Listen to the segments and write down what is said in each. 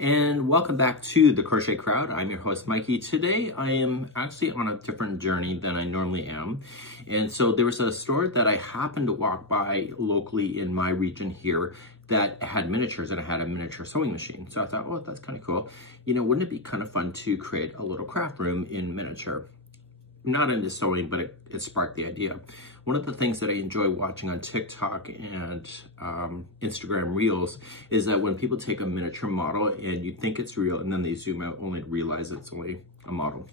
And welcome back to the Crochet Crowd. I'm your host, Mikey. Today, I am actually on a different journey than I normally am. And so there was a store that I happened to walk by locally in my region here that had miniatures, and I had a miniature sewing machine. So I thought, oh, that's kind of cool. You know, wouldn't it be kind of fun to create a little craft room in miniature? Not into sewing, but it sparked the idea. One of the things that I enjoy watching on TikTok and Instagram Reels is that when people take a miniature model and you think it's real and then they zoom out only to realize it's only a model.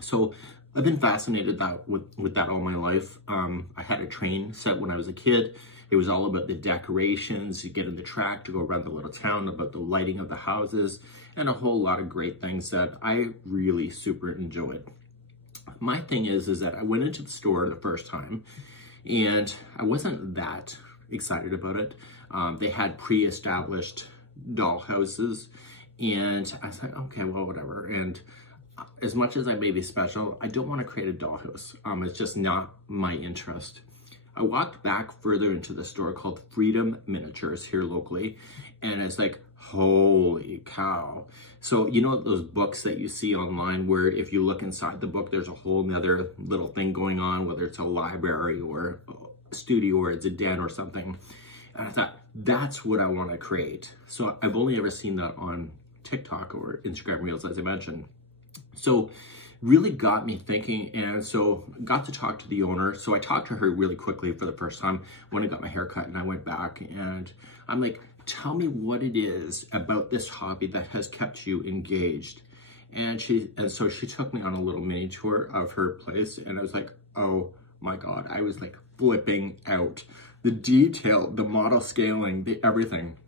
So I've been fascinated with that all my life. I had a train set when I was a kid. It was all about the decorations, you get in the track to go around the little town, about the lighting of the houses, and a whole lot of great things that I really super enjoyed. My thing is that I went into the store the first time and I wasn't that excited about it. They had pre-established doll houses and I was like, okay, well, whatever. And as much as I may be special, I don't want to create a dollhouse. It's just not my interest. I walked back further into the store called Freedom Miniatures here locally, and it's like, holy cow. So you know those books that you see online where if you look inside the book, there's a whole nother little thing going on, whether it's a library or a studio or it's a den or something. And I thought, that's what I want to create. So I've only ever seen that on TikTok or Instagram Reels, as I mentioned. So really got me thinking, and so got to talk to the owner. So I talked to her really quickly for the first time when I got my hair cut, and I went back and I'm like, tell me what it is about this hobby that has kept you engaged. And so she took me on a little mini tour of her place, and I was like, oh my God, I was like flipping out. The detail, the model scaling, the everything.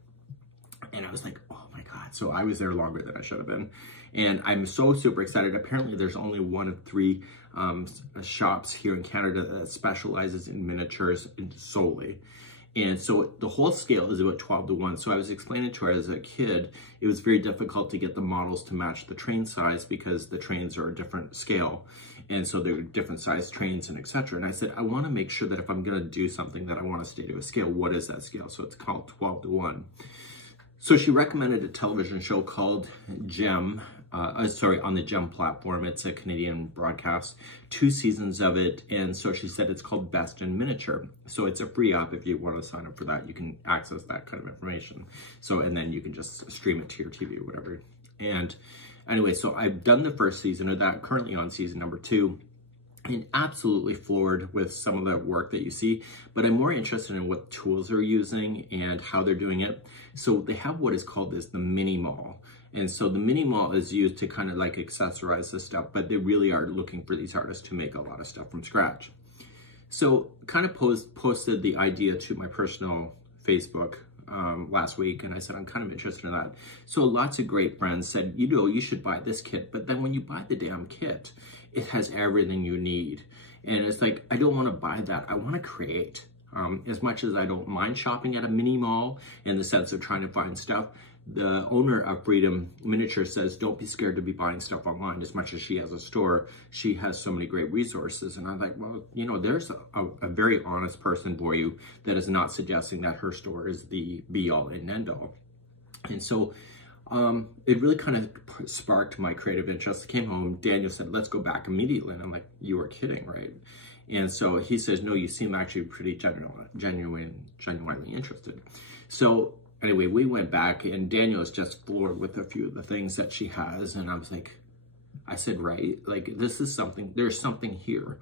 And I was like, oh my God. So I was there longer than I should have been. And I'm so super excited. Apparently there's only one of 3 shops here in Canada that specializes in miniatures solely. And so the whole scale is about 12:1. So I was explaining to her as a kid, it was very difficult to get the models to match the train size because the trains are a different scale. And so they're different size trains and etc. And I said, I want to make sure that if I'm going to do something that I want to stay to a scale, what is that scale? So it's called 12:1. So she recommended a television show called Gem, on the Gem platform. It's a Canadian broadcast, 2 seasons of it. And so she said it's called Best in Miniature. So it's a free app. If you want to sign up for that, you can access that kind of information. So, and then you can just stream it to your TV or whatever. And anyway, so I've done the first season of that, currently on season number 2. And absolutely floored with some of the work that you see, but I'm more interested in what tools they're using and how they're doing it. So they have what is called the mini mall. And so the mini mall is used to kind of like accessorize this stuff, but they really are looking for these artists to make a lot of stuff from scratch. So kind of posted the idea to my personal Facebook last week, and I said, I'm kind of interested in that. So lots of great friends said, you know, you should buy this kit, but then when you buy the damn kit, it has everything you need. And it's like, I don't want to buy that. I want to create. As much as I don't mind shopping at a mini mall in the sense of trying to find stuff, the owner of Freedom Miniature says, don't be scared to be buying stuff online. As much as she has a store, she has so many great resources. And I'm like, well, you know, there's a very honest person for you that is not suggesting that her store is the be all and end all. And so it really kind of sparked my creative interest. I came home, Daniel said, let's go back immediately. And I'm like, you were kidding, right? And so he says, no, you seem actually pretty genuinely interested. So anyway, we went back and Daniel is just floored with a few of the things that she has. And I was like, I said, right, like this is something, there's something here.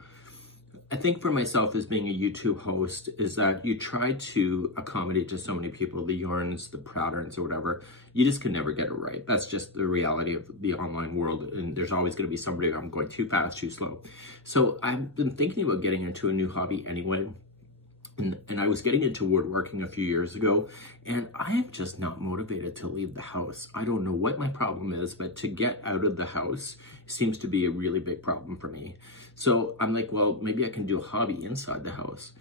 I think for myself as being a YouTube host is that you try to accommodate to so many people, the yarns, the patterns or whatever, you just can never get it right. That's just the reality of the online world. And there's always going to be somebody, I'm going too fast, too slow. So I've been thinking about getting into a new hobby anyway. And I was getting into woodworking a few years ago, and I am just not motivated to leave the house. I don't know what my problem is, but to get out of the house seems to be a really big problem for me. So I'm like, well, maybe I can do a hobby inside the house.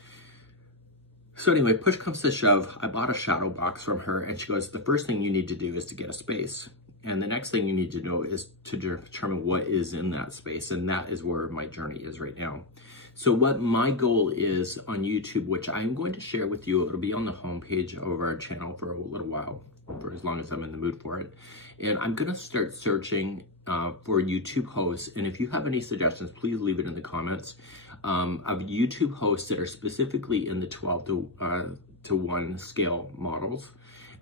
So anyway, push comes to shove, I bought a shadow box from her, and she goes, the first thing you need to do is to get a space. And the next thing you need to know is to determine what is in that space. And that is where my journey is right now. So what my goal is on YouTube, which I'm going to share with you, it'll be on the homepage of our channel for a little while, for as long as I'm in the mood for it. And I'm gonna start searching for YouTube hosts. And if you have any suggestions, please leave it in the comments of YouTube hosts that are specifically in the 12 to 1 scale models,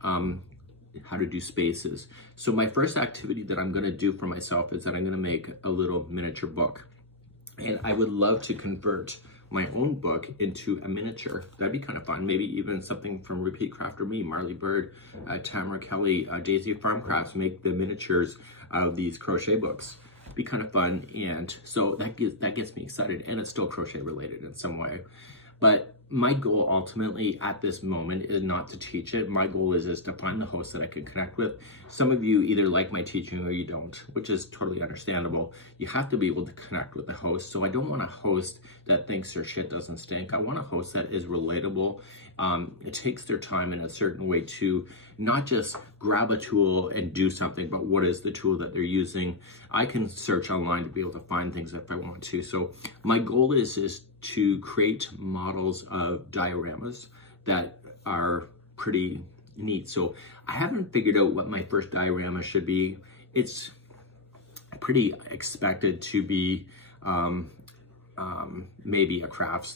how to do spaces. So my first activity that I'm gonna do for myself is that I'm gonna make a little miniature book. And I would love to convert my own book into a miniature. That'd be kind of fun. Maybe even something from Repeat Craft or me, Marley Bird, Tamara Kelly, Daisy Farm Crafts make the miniatures of these crochet books. Be kind of fun, and so that gets me excited, and it's still crochet related in some way. But my goal ultimately at this moment is not to teach it. My goal is to find the host that I can connect with. Some of you either like my teaching or you don't, which is totally understandable. You have to be able to connect with the host. So I don't want a host that thinks their shit doesn't stink. I want a host that is relatable. It takes their time in a certain way to not just grab a tool and do something, but what is the tool that they're using. I can search online to be able to find things if I want to. So my goal is to create models of dioramas that are pretty neat. So I haven't figured out what my first diorama should be. It's pretty expected to be maybe a craft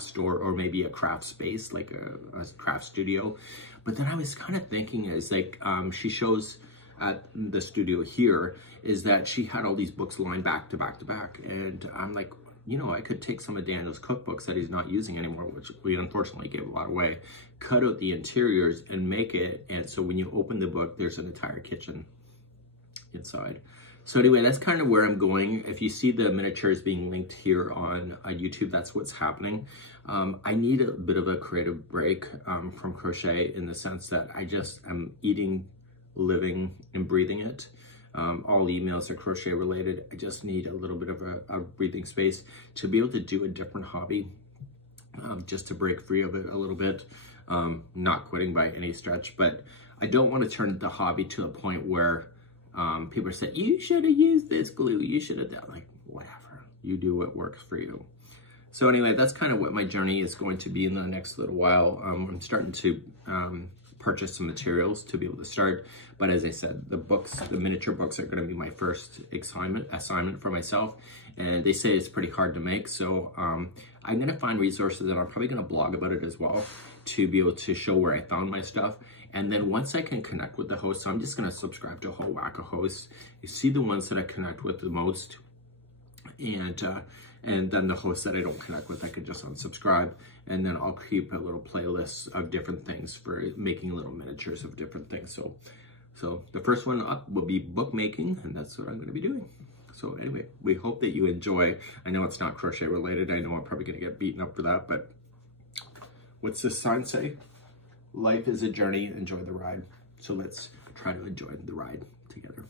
store or maybe a craft space, like a craft studio. But then I was kind of thinking is like, she shows at the studio here is that she had all these books lined back to back to back. And I'm like, you know, I could take some of Daniel's cookbooks that he's not using anymore, which we unfortunately gave a lot away, cut out the interiors and make it. And so when you open the book, there's an entire kitchen inside. So anyway, that's kind of where I'm going. If you see the miniatures being linked here on YouTube, that's what's happening. I need a bit of a creative break from crochet in the sense that I just am eating, living, and breathing it. All emails are crochet related. I just need a little bit of a breathing space to be able to do a different hobby, just to break free of it a little bit. Not quitting by any stretch, but I don't want to turn the hobby to a point where people say, you should have used this glue, you should have done, like, whatever. You do what works for you. So anyway, that's kind of what my journey is going to be in the next little while. I'm starting to purchase some materials to be able to start. But as I said, the miniature books are going to be my first assignment for myself. And they say it's pretty hard to make. So I'm going to find resources, and I'm probably going to blog about it as well to be able to show where I found my stuff. And then once I can connect with the host, so I'm just going to subscribe to a whole whack of hosts. You see the ones that I connect with the most, and then the hosts that I don't connect with, I could just unsubscribe. And then I'll keep a little playlist of different things for making little miniatures of different things. So the first one up will be bookmaking, and that's what I'm going to be doing. So anyway, we hope that you enjoy. I know it's not crochet related. I know I'm probably going to get beaten up for that, but what's this sign say? Life is a journey, enjoy the ride. So let's try to enjoy the ride together.